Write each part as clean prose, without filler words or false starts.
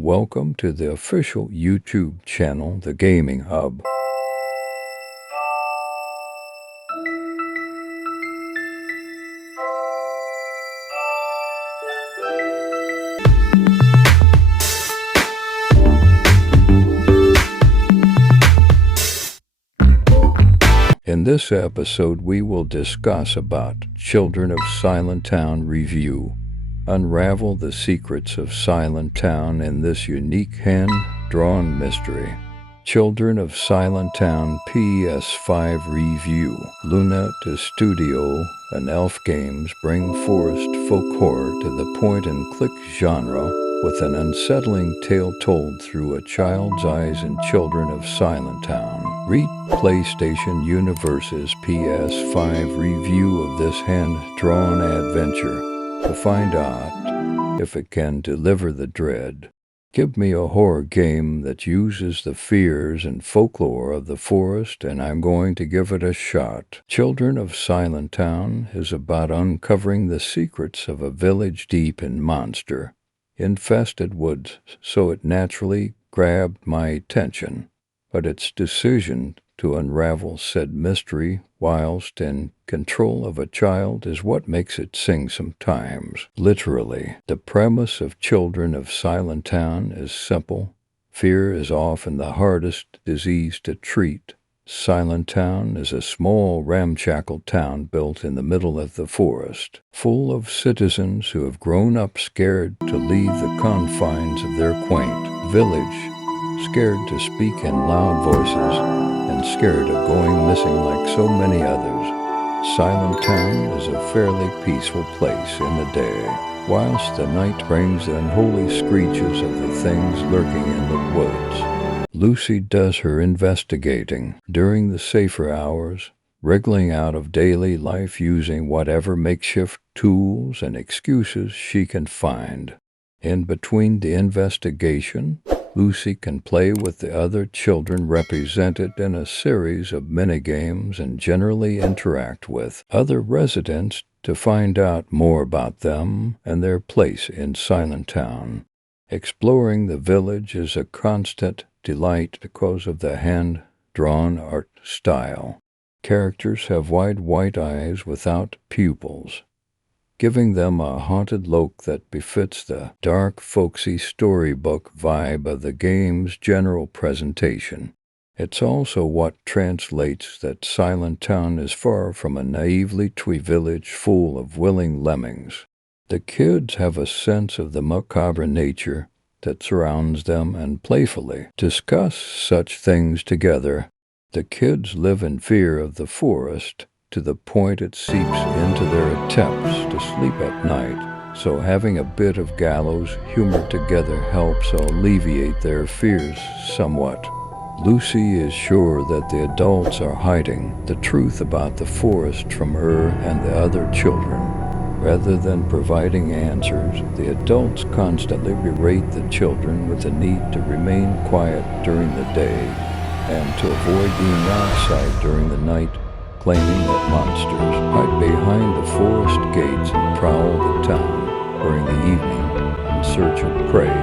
Welcome to the official YouTube channel, The Gaming Hub. In this episode, we will discuss about Children of Silentown review. Unravel the secrets of Silentown in this unique hand-drawn mystery. Children of Silentown PS5 review. Luneta Studio and Elf Games bring forest folk horror to the point-and-click genre with an unsettling tale told through a child's eyes in Children of Silentown. Read PlayStation Universe's PS5 review of this hand-drawn adventure to find out if it can deliver the dread. Give me a horror game that uses the fears and folklore of the forest, and I'm going to give it a shot. Children of Silentown is about uncovering the secrets of a village deep in monster-infested woods, so it naturally grabbed my attention. But its decision to unravel said mystery whilst in control of a child is what makes it sing sometimes. Literally, the premise of Children of Silentown is simple. Fear is often the hardest disease to treat. Silentown is a small, ramshackle town built in the middle of the forest, full of citizens who have grown up scared to leave the confines of their quaint village, scared to speak in loud voices, and scared of going missing like so many others. Silentown is a fairly peaceful place in the day, whilst the night brings the unholy screeches of the things lurking in the woods. Lucy does her investigating during the safer hours, wriggling out of daily life using whatever makeshift tools and excuses she can find. In between the investigation, Lucy can play with the other children represented in a series of minigames and generally interact with other residents to find out more about them and their place in Silentown. Exploring the village is a constant delight because of the hand-drawn art style. Characters have wide white eyes without pupils, giving them a haunted look that befits the dark, folksy storybook vibe of the game's general presentation. It's also what translates that Silentown is far from a naively twee village full of willing lemmings. The kids have a sense of the macabre nature that surrounds them and playfully discuss such things together. The kids live in fear of the forest, to the point it seeps into their attempts to sleep at night, so having a bit of gallows humor together helps alleviate their fears somewhat. Lucy is sure that the adults are hiding the truth about the forest from her and the other children. Rather than providing answers, the adults constantly berate the children with the need to remain quiet during the day and to avoid being outside during the night, claiming that monsters hide behind the forest gates and prowl the town during the evening in search of prey.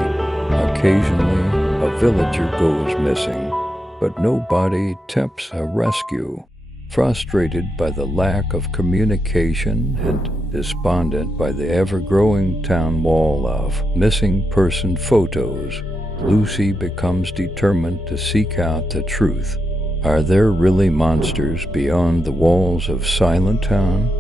Occasionally, a villager goes missing, but nobody attempts a rescue. Frustrated by the lack of communication and despondent by the ever-growing town wall of missing person photos, Lucy becomes determined to seek out the truth. Are there really monsters beyond the walls of Silentown?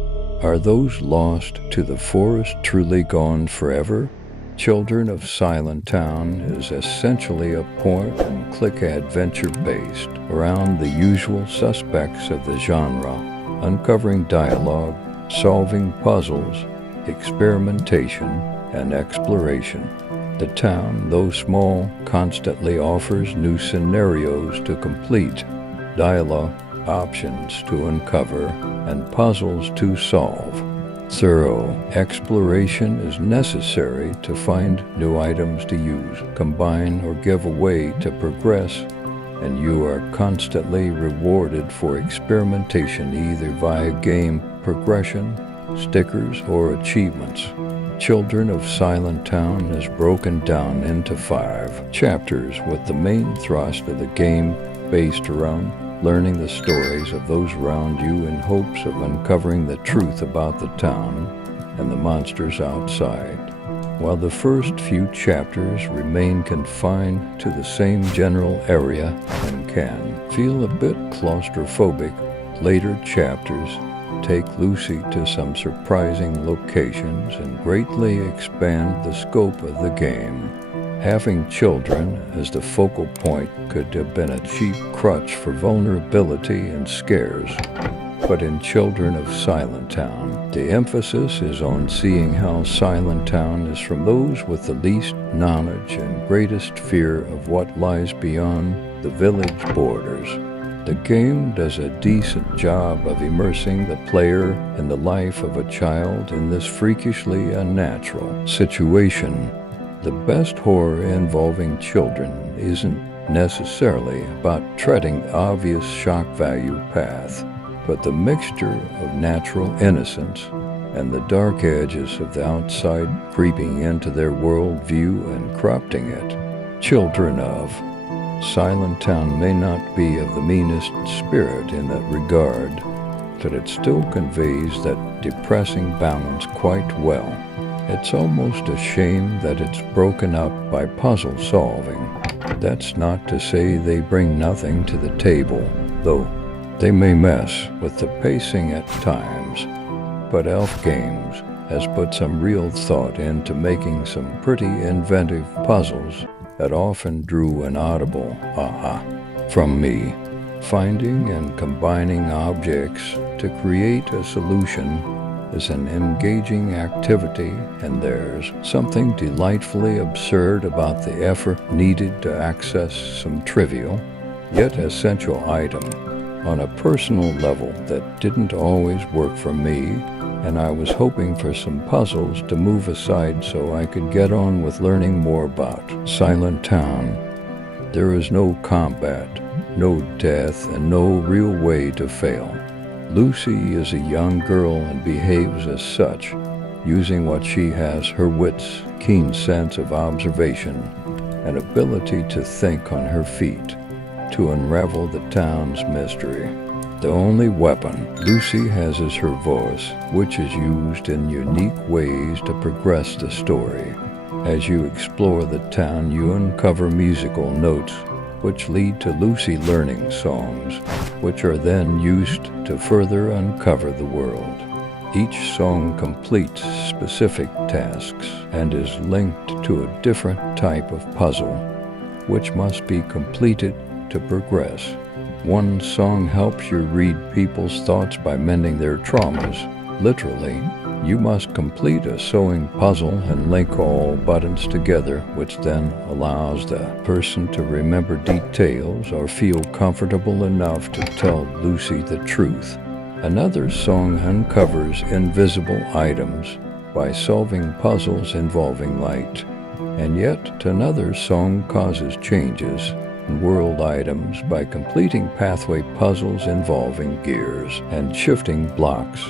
Are those lost to the forest truly gone forever? Children of Silentown is essentially a point-and-click adventure based around the usual suspects of the genre, uncovering dialogue, solving puzzles, experimentation, and exploration. The town, though small, constantly offers new scenarios to complete, dialogue options to uncover, and puzzles to solve. Thorough exploration is necessary to find new items to use, combine, or give away to progress, and you are constantly rewarded for experimentation either via game progression, stickers, or achievements. Children of Silentown is broken down into 5 chapters, with the main thrust of the game based around learning the stories of those around you in hopes of uncovering the truth about the town and the monsters outside. While the first few chapters remain confined to the same general area and can feel a bit claustrophobic, later chapters take Lucy to some surprising locations and greatly expand the scope of the game. Having children as the focal point could have been a cheap crutch for vulnerability and scares. But in Children of Silentown, the emphasis is on seeing how Silentown is from those with the least knowledge and greatest fear of what lies beyond the village borders. The game does a decent job of immersing the player in the life of a child in this freakishly unnatural situation. The best horror involving children isn't necessarily about treading the obvious shock value path, but the mixture of natural innocence and the dark edges of the outside creeping into their worldview and corrupting it. Children of Silentown may not be of the meanest spirit in that regard, but it still conveys that depressing balance quite well. It's almost a shame that it's broken up by puzzle solving. That's not to say they bring nothing to the table, though they may mess with the pacing at times. But Elf Games has put some real thought into making some pretty inventive puzzles that often drew an audible aha from me. Finding and combining objects to create a solution is an engaging activity, and there's something delightfully absurd about the effort needed to access some trivial, yet essential item on a personal level that didn't always work for me, and I was hoping for some puzzles to move aside so I could get on with learning more about Silentown. There is no combat, no death, and no real way to fail. Lucy is a young girl and behaves as such, using what she has, her wits, keen sense of observation, and ability to think on her feet, to unravel the town's mystery. The only weapon Lucy has is her voice, which is used in unique ways to progress the story. As you explore the town, you uncover musical notes which lead to Lucy learning songs, which are then used to further uncover the world. Each song completes specific tasks and is linked to a different type of puzzle, which must be completed to progress. One song helps you read people's thoughts by mending their traumas. Literally, you must complete a sewing puzzle and link all buttons together, which then allows the person to remember details or feel comfortable enough to tell Lucy the truth. Another song uncovers invisible items by solving puzzles involving light, and yet another song causes changes in world items by completing pathway puzzles involving gears and shifting blocks.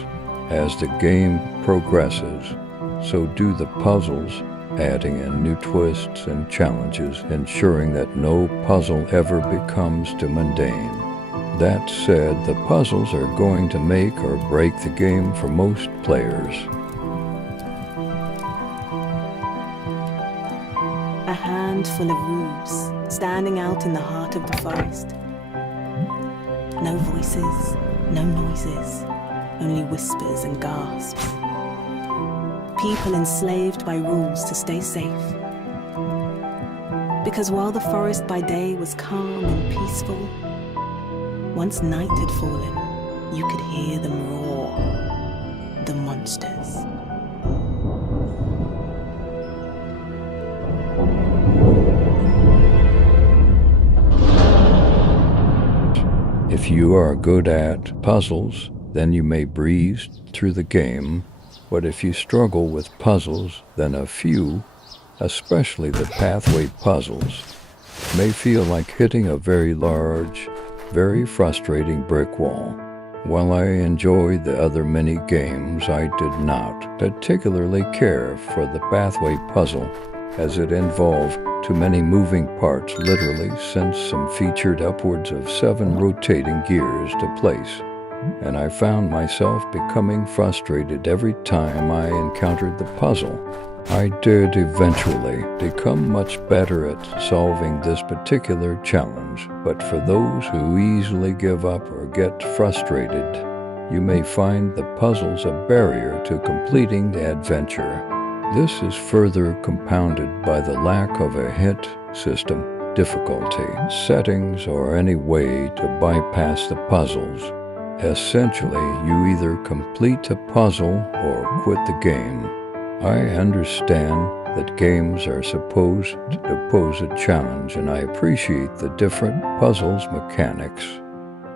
As the game progresses, so do the puzzles, adding in new twists and challenges, ensuring that no puzzle ever becomes too mundane. That said, the puzzles are going to make or break the game for most players. A handful of roofs standing out in the heart of the forest. No voices, no noises. Only whispers and gasps. People enslaved by rules to stay safe. Because while the forest by day was calm and peaceful, once night had fallen, you could hear them roar. The monsters. If you are good at puzzles, then you may breeze through the game, but if you struggle with puzzles, then a few, especially the pathway puzzles, may feel like hitting a very large, very frustrating brick wall. While I enjoyed the other mini games, I did not particularly care for the pathway puzzle, as it involved too many moving parts literally, since some featured upwards of 7 rotating gears to place, and I found myself becoming frustrated every time I encountered the puzzle. I did eventually become much better at solving this particular challenge, but for those who easily give up or get frustrated, you may find the puzzles a barrier to completing the adventure. This is further compounded by the lack of a hit system, difficulty settings, or any way to bypass the puzzles. Essentially, you either complete the puzzle or quit the game. I understand that games are supposed to pose a challenge, and I appreciate the different puzzles mechanics.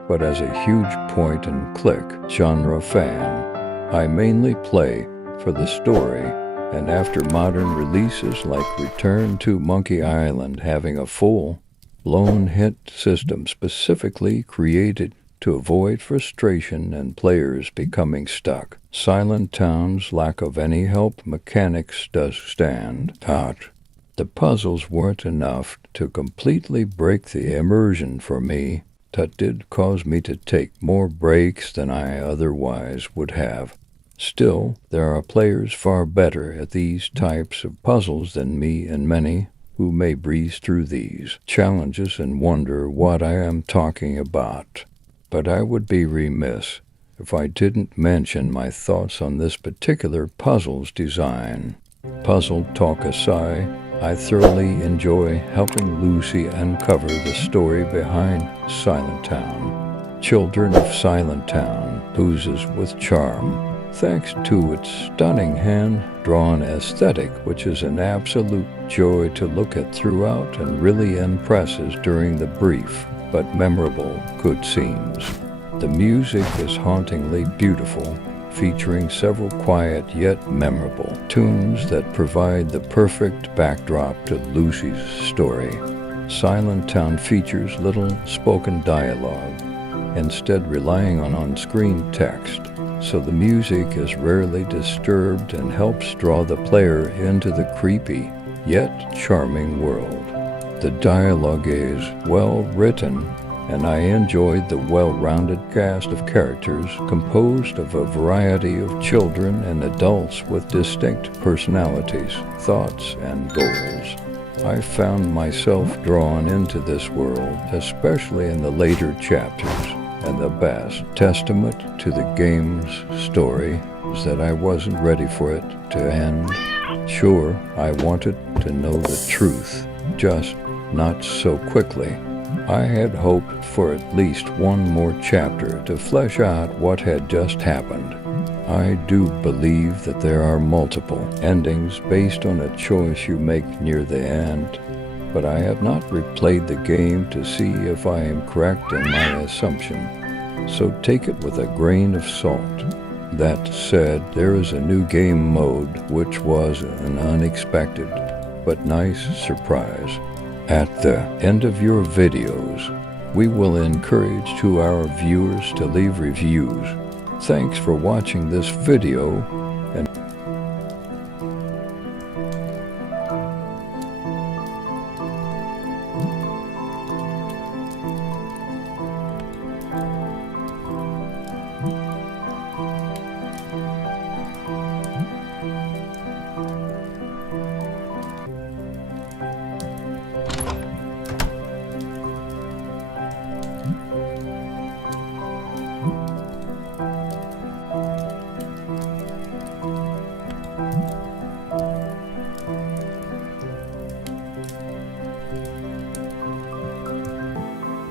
But as a huge point-and-click genre fan, I mainly play for the story, and after modern releases like Return to Monkey Island having a full-blown hit system specifically created to avoid frustration and players becoming stuck, Silentown's lack of any help mechanics does stand out. The puzzles weren't enough to completely break the immersion for me. That did cause me to take more breaks than I otherwise would have. Still, there are players far better at these types of puzzles than me, and many who may breeze through these challenges and wonder what I am talking about. But I would be remiss if I didn't mention my thoughts on this particular puzzle's design. Puzzle talk aside, I thoroughly enjoy helping Lucy uncover the story behind Silentown. Children of Silentown oozes with charm, thanks to its stunning hand-drawn aesthetic, which is an absolute joy to look at throughout and really impresses during the brief but memorable cutscenes. The music is hauntingly beautiful, featuring several quiet yet memorable tunes that provide the perfect backdrop to Lucy's story. Silentown features little spoken dialogue, instead relying on on-screen text, so the music is rarely disturbed and helps draw the player into the creepy yet charming world. The dialogue is well written, and I enjoyed the well-rounded cast of characters composed of a variety of children and adults with distinct personalities, thoughts, and goals. I found myself drawn into this world, especially in the later chapters, and the best testament to the game's story is that I wasn't ready for it to end. Sure, I wanted to know the truth, just not so quickly. I had hoped for at least one more chapter to flesh out what had just happened. I do believe that there are multiple endings based on a choice you make near the end, but I have not replayed the game to see if I am correct in my assumption, so take it with a grain of salt. That said, there is a new game mode which was an unexpected but nice surprise. At the end of your videos, we will encourage to our viewers to leave reviews. Thanks for watching this video, and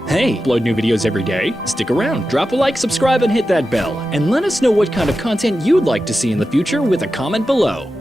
Hey, upload new videos every day. Stick around, drop a like, subscribe, and hit that bell. And let us know what kind of content you'd like to see in the future with a comment below.